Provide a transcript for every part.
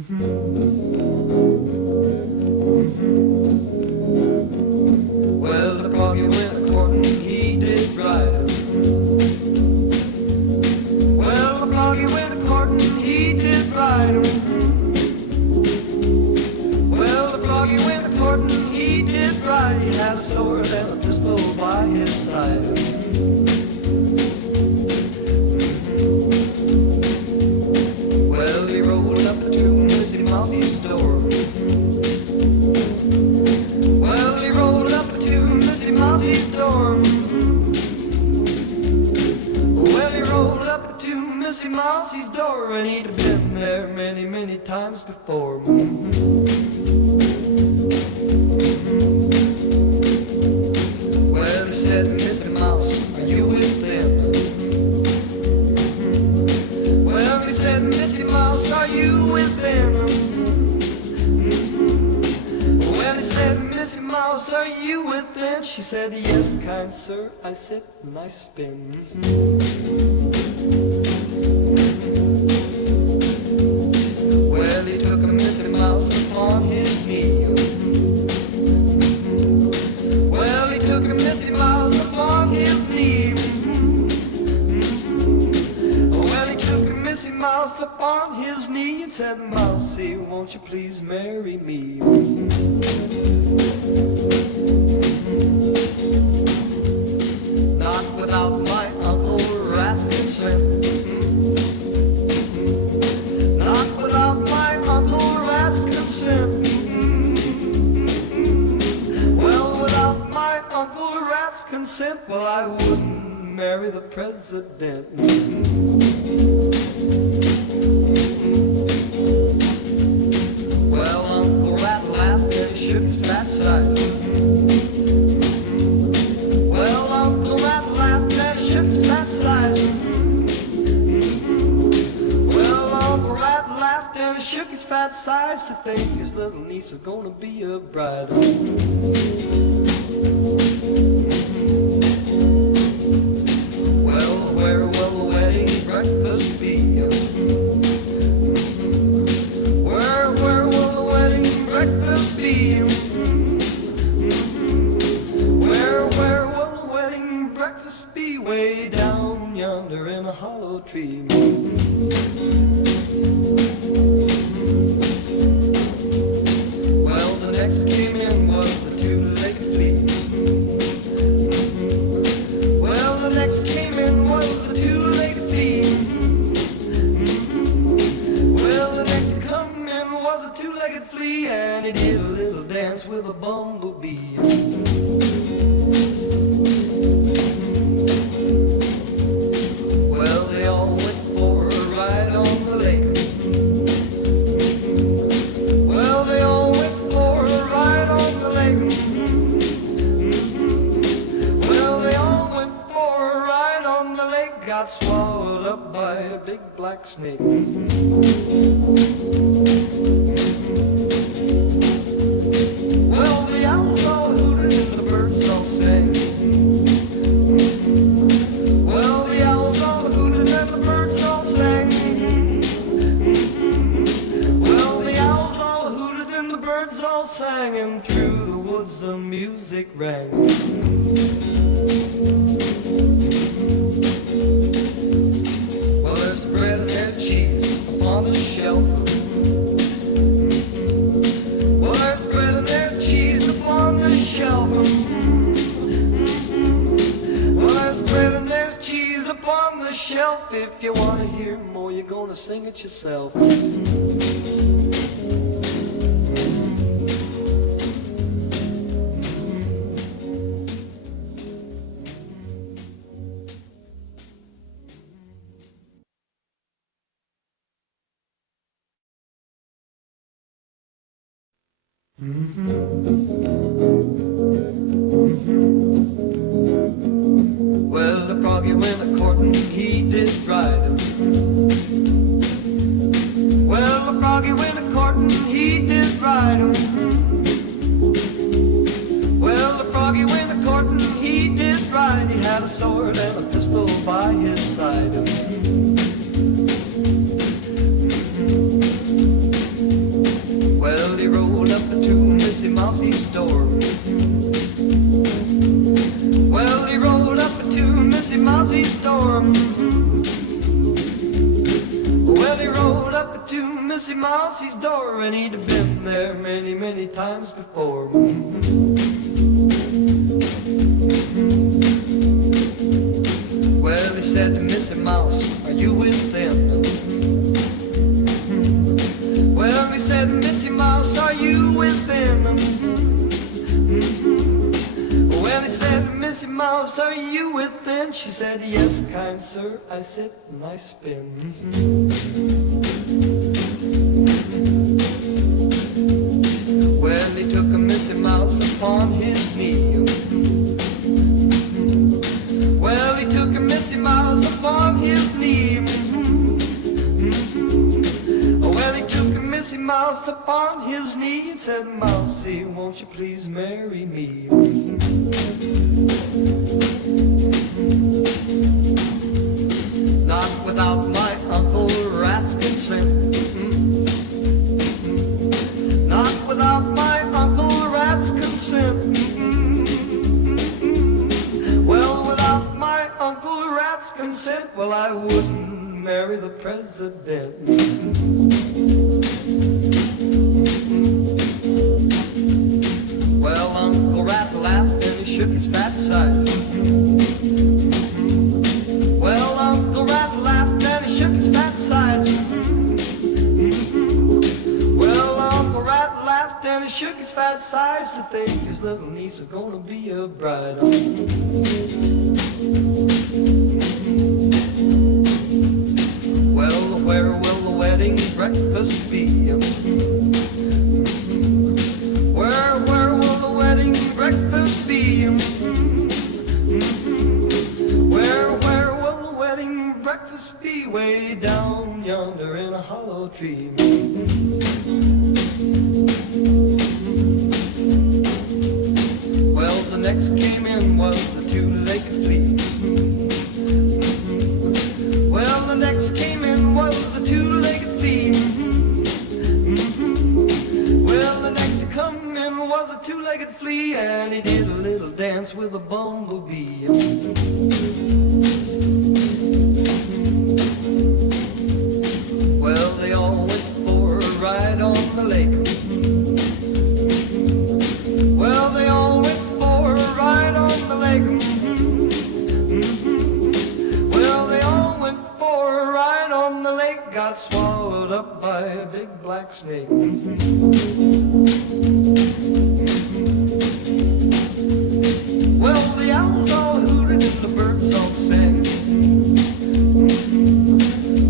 Well, the froggy went a-courtin', he did ride. Well, the froggy went a-courtin', he did ride. Well, the froggy went a-courtin', he did ride. He had a sword and a pistol by his side. Well, he rolled up to Missy Mousie's door. Well, he rolled up to Missy Mousie's door. Well, he rolled up to Missy Mousie's door, and he'd been there many, many times before. Well, he said, Missy Mouse, are you with them? Well, he said, Missy Mouse, are you with them? Well, he said, Missy Mouse, are you with them? She said, yes, kind sir, I sit and I spin. Well, he took a Missy Mouse upon his knee. Well, he took a Missy Mouse upon his knee. Well, he took a Missy Mouse upon his knee and said, Mousie, won't you please marry me? Not without my Uncle Rat's consent. Not without my Uncle Rat's consent. Well, without my Uncle Rat's consent, well, I wouldn't marry the president. Well, Uncle Rat laughed and he shook his fat sides. Well, Uncle Rat laughed and he shook his fat sides. Well, Uncle Rat laughed and he shook his fat sides to think his little niece is gonna be a bride. Well, where will the wedding breakfast be? Where will the wedding breakfast be? Where will the wedding breakfast be? Way down yonder in a hollow tree. Well, the next came in was a two-legged flea. Well, the next came in was a two-legged flea. Well, the next to come in was a two-legged flea, and he did a little dance with a bumblebee. Well, they all went for a ride on the lake. Well, they all went for a ride on the lake. Well, they all went for a ride on the lake, got swallowed up by a big black snake. Well, the owls all hooted and the birds all sang. Well, the owls all hooted and the birds all sang. Well, the owls all hooted and the birds all sang, and through the woods the music rang. Well, there's bread and there's cheese upon the shelf. Well, there's bread and there's cheese upon the shelf. Well, there's bread and there's cheese upon the shelf. If you want to hear more, you're gonna sing it yourself. Well, the froggy went a-courtin', he did ride. Well, the froggy went a-courtin', he did ride. Well, the froggy went a-courtin', he did ride. He had a sword and a pistol by his side. he rode up to Missy Mouse's door, and he'd been there many, many times before. Well, he said to Missy Mouse, are you with them? Well, he said, Missy Mouse, are you with them? Well, he said, Missy Mouse, are you with them? She said, yes, kind sir. I said, nice spin. Well, he took a Missy Mouse upon his knee. Well, he took a Missy Mouse upon his knee. Well, he took a Missy Mouse upon his knee and said, Mousie, won't you please marry me? Not without my Uncle Rat's consent. Not without my Uncle Rat's consent. Well, without my Uncle Rat's consent, well, I wouldn't marry the president. Well, Uncle Rat laughed and he shook his fat sides. Well, Uncle Rat laughed and he shook his fat sides. Well, Uncle Rat laughed and he shook his fat sides to think his little niece is gonna be a bride. Well, where will the wedding breakfast be? Where will the wedding breakfast be? Where will the wedding breakfast be? Way down yonder in a hollow tree. Well, the next came in was a two-legged flea. Well, the next came in was a two-legged flea. Well, the next to come in was a two-legged flea, and he did a little dance with a bumblebee. Well, they all went for a ride on the lake. Well, they all went for a ride on the lake. Well, they all went for a ride on the lake, got swallowed up by a big black snake. Well, the owls all hooted and the birds all sang.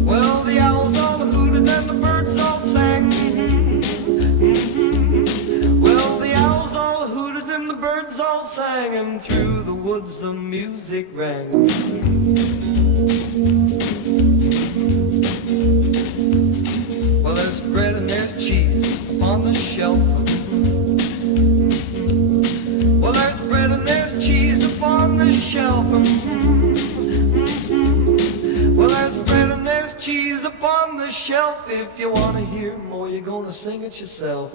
Well, the owls all hooted and the birds all sang. Well, the owls all hooted and the birds all sang, and through the woods the music rang. Well, there's bread and there's cheese upon the shelf. Well, there's bread and there's cheese upon the shelf. Well, there's bread and there's cheese upon the shelf. If you want to hear more, you're gonna sing it yourself.